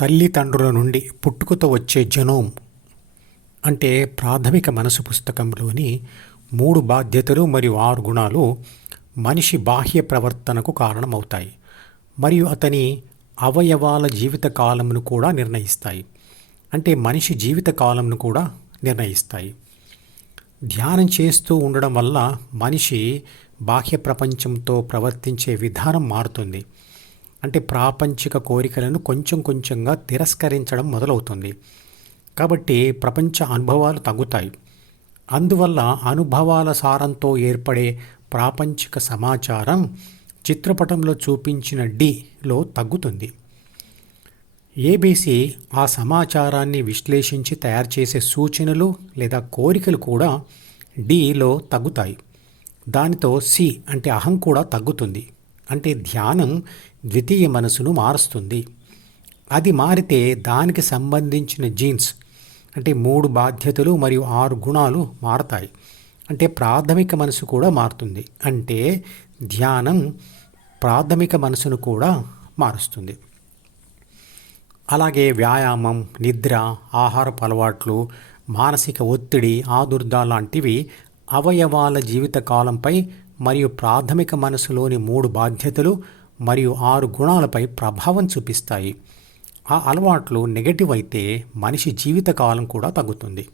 తల్లిదండ్రుల నుండి పుట్టుకతో వచ్చే జెనోమ్ అంటే ప్రాథమిక మనసు పుస్తకంలోని 3 బాధ్యతలు మరియు 6 గుణాలు మనిషి బాహ్య ప్రవర్తనకు కారణమవుతాయి మరియు అతని అవయవాల జీవిత కాలంను కూడా నిర్ణయిస్తాయి. అంటే మనిషి జీవిత కాలంను కూడా నిర్ణయిస్తాయి. ధ్యానం చేస్తూ ఉండడం వల్ల మనిషి బాహ్య ప్రపంచంతో ప్రవర్తించే విధానం మారుతుంది. అంటే ప్రాపంచిక కోరికలను కొంచెం కొంచెంగా తిరస్కరించడం మొదలవుతుంది. కాబట్టి ప్రపంచ అనుభవాలు తగ్గుతాయి. అందువల్ల అనుభవాల సారంతో ఏర్పడే ప్రాపంచిక సమాచారం చిత్రపటంలో చూపించిన డిలో తగ్గుతుంది. ఏబీసీ ఆ సమాచారాన్ని విశ్లేషించి తయారు చేసే సూచనలు లేదా కోరికలు కూడా డిలో తగ్గుతాయి. దానితో సి అంటే అహం కూడా తగ్గుతుంది. అంటే ధ్యానం ద్వితీయ మనసును మారుస్తుంది. అది మారితే దానికి సంబంధించిన జీన్స్ అంటే 3 బాధ్యతలు మరియు 6 గుణాలు మారతాయి. అంటే ప్రాథమిక మనసు కూడా మారుతుంది. అంటే ధ్యానం ప్రాథమిక మనసును కూడా మారుస్తుంది. అలాగే వ్యాయామం, నిద్ర, ఆహారపు అలవాట్లు, మానసిక ఒత్తిడి, ఆదుర్ద లాంటివి అవయవాల జీవిత కాలంపై మరియు ప్రాథమిక మనసులోని 3 బాధ్యతలు మరియు 6 గుణాలపై ప్రభావం చూపిస్తాయి. ఆ అలవాట్లు నెగటివ్ అయితే మనిషి జీవితకాలం కూడా తగ్గుతుంది.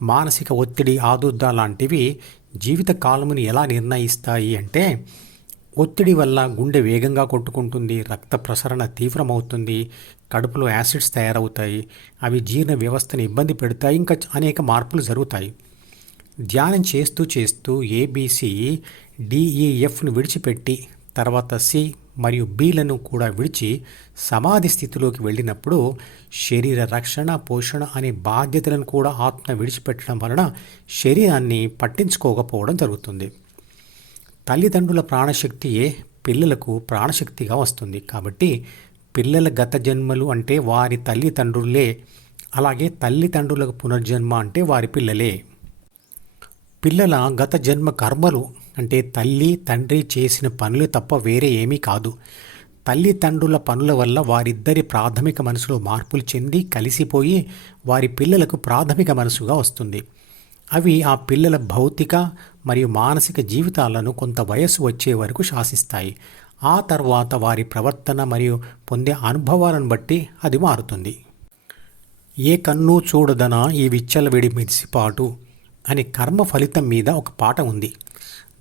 మానసిక ఒత్తిడి, ఆదుర్ద లాంటివి జీవిత కాలముని ఎలా నిర్ణయిస్తాయి అంటే ఒత్తిడి వల్ల గుండె వేగంగా కొట్టుకుంటుంది, రక్త ప్రసరణ తీవ్రమవుతుంది, కడుపులో యాసిడ్స్ తయారవుతాయి, అవి జీర్ణ వ్యవస్థని ఇబ్బంది పెడతాయి, ఇంకా అనేక మార్పులు జరుగుతాయి. ధ్యానం చేస్తూ చేస్తూ ఏబీసీ డిఈఎఫ్ను విడిచిపెట్టి తర్వాత సి మరియు బిలను కూడా విడిచి సమాధి స్థితిలోకి వెళ్ళినప్పుడు శరీర రక్షణ, పోషణ అనే బాధ్యతలను కూడా ఆత్మ విడిచిపెట్టడం వలన శరీరాన్ని పట్టించుకోకపోవడం జరుగుతుంది. తల్లిదండ్రుల ప్రాణశక్తియే పిల్లలకు ప్రాణశక్తిగా వస్తుంది. కాబట్టి పిల్లల గత జన్మలు అంటే వారి తల్లిదండ్రులే, అలాగే తల్లిదండ్రులకు పునర్జన్మ అంటే వారి పిల్లలే. పిల్లల గత జన్మ కర్మలు అంటే తల్లి తండ్రి చేసిన పనులు తప్ప వేరే ఏమీ కాదు. తల్లిదండ్రుల పనుల వల్ల వారిద్దరి ప్రాథమిక మనసులో మార్పులు చెంది కలిసిపోయి వారి పిల్లలకు ప్రాథమిక మనసుగా వస్తుంది. అవి ఆ పిల్లల భౌతిక మరియు మానసిక జీవితాలను కొంత వయస్సు వచ్చే వరకు శాసిస్తాయి. ఆ తర్వాత వారి ప్రవర్తన మరియు పొందే అనుభవాలను బట్టి అది మారుతుంది. ఏ కన్ను చూడదన ఈ విచ్చలవిడి మెరిసిపాటు అనే కర్మ ఫలితం మీద ఒక పాట ఉంది.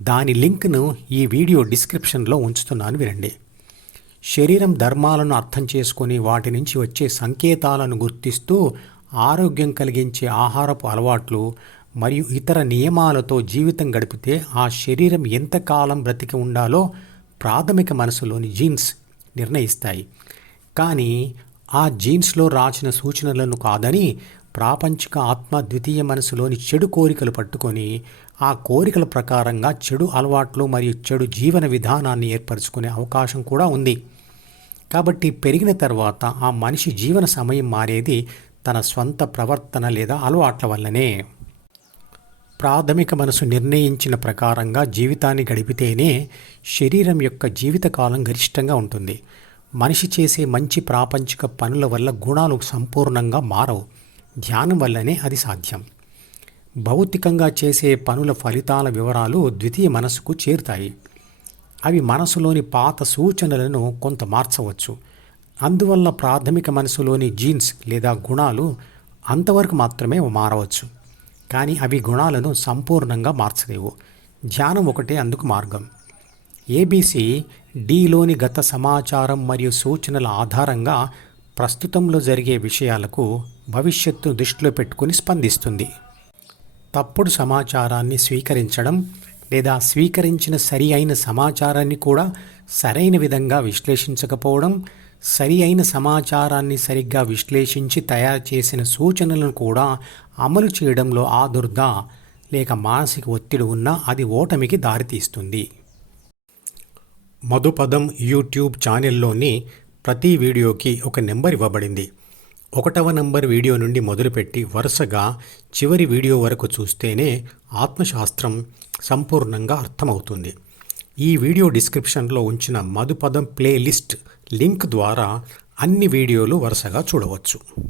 దాని లింక్ను ఈ వీడియో డిస్క్రిప్షన్లో ఉంచుతున్నాను, వినండి. శరీరం ధర్మాలను అర్థం చేసుకొని వాటి నుంచి వచ్చే సంకేతాలను గుర్తిస్తూ ఆరోగ్యం కలిగించే ఆహారపు అలవాట్లు మరియు ఇతర నియమాలతో జీవితం గడిపితే ఆ శరీరం ఎంతకాలం బ్రతికి ఉండాలో ప్రాథమిక మనసులోని జీన్స్ నిర్ణయిస్తాయి. కానీ ఆ జీన్స్లో రాసిన సూచనలను కాదని ప్రాపంచిక ఆత్మ ద్వితీయ మనసులోని చెడు కోరికలు పట్టుకొని ఆ కోరికల ప్రకారంగా చెడు అలవాట్లు మరియు చెడు జీవన విధానాన్ని ఏర్పరచుకునే అవకాశం కూడా ఉంది. కాబట్టి పెరిగిన తర్వాత ఆ మనిషి జీవన సమయం మారేది తన స్వంత ప్రవర్తన లేదా అలవాట్ల వల్లనే. ప్రాథమిక మనసు నిర్ణయించిన ప్రకారంగా జీవితాన్ని గడిపితేనే శరీరం యొక్క జీవితకాలం గరిష్టంగా ఉంటుంది. మనిషి చేసే మంచి ప్రాపంచిక పనుల వల్ల గుణాలు సంపూర్ణంగా మారవు. ధ్యానం వల్లనే అది సాధ్యం. భౌతికంగా చేసే పనుల ఫలితాల వివరాలు ద్వితీయ మనసుకు చేరుతాయి. అవి మనసులోని పాత సూచనలను కొంత మార్చవచ్చు. అందువల్ల ప్రాథమిక మనసులోని జీన్స్ లేదా గుణాలు అంతవరకు మాత్రమే మారవచ్చు. కానీ అవి గుణాలను సంపూర్ణంగా మార్చలేవు. ధ్యానం ఒకటే అందుకు మార్గం. ఏబీసీ డిలోని గత సమాచారం మరియు సూచనల ఆధారంగా ప్రస్తుతంలో జరిగే విషయాలకు భవిష్యత్తును దృష్టిలో పెట్టుకుని స్పందిస్తుంది. తప్పుడు సమాచారాన్ని స్వీకరించడం లేదా స్వీకరించిన సరి అయిన సమాచారాన్ని కూడా సరైన విధంగా విశ్లేషించకపోవడం, సరి అయిన సమాచారాన్ని సరిగ్గా విశ్లేషించి తయారు చేసిన సూచనలను కూడా అమలు చేయడంలో ఆదుర్ద లేక మానసిక ఒత్తిడి ఉన్నా అది ఓటమికి దారితీస్తుంది. మధుపదం యూట్యూబ్ ఛానల్లోని ప్రతి వీడియోకి ఒక నెంబర్ ఇవ్వబడింది. 1వ నంబర్ వీడియో నుండి మొదలుపెట్టి వరుసగా చివరి వీడియో వరకు చూస్తేనే ఆత్మశాస్త్రం సంపూర్ణంగా అర్థమవుతుంది. ఈ వీడియో డిస్క్రిప్షన్లో ఉంచిన మధుపదం ప్లేలిస్ట్ లింక్ ద్వారా అన్ని వీడియోలు వరుసగా చూడవచ్చు.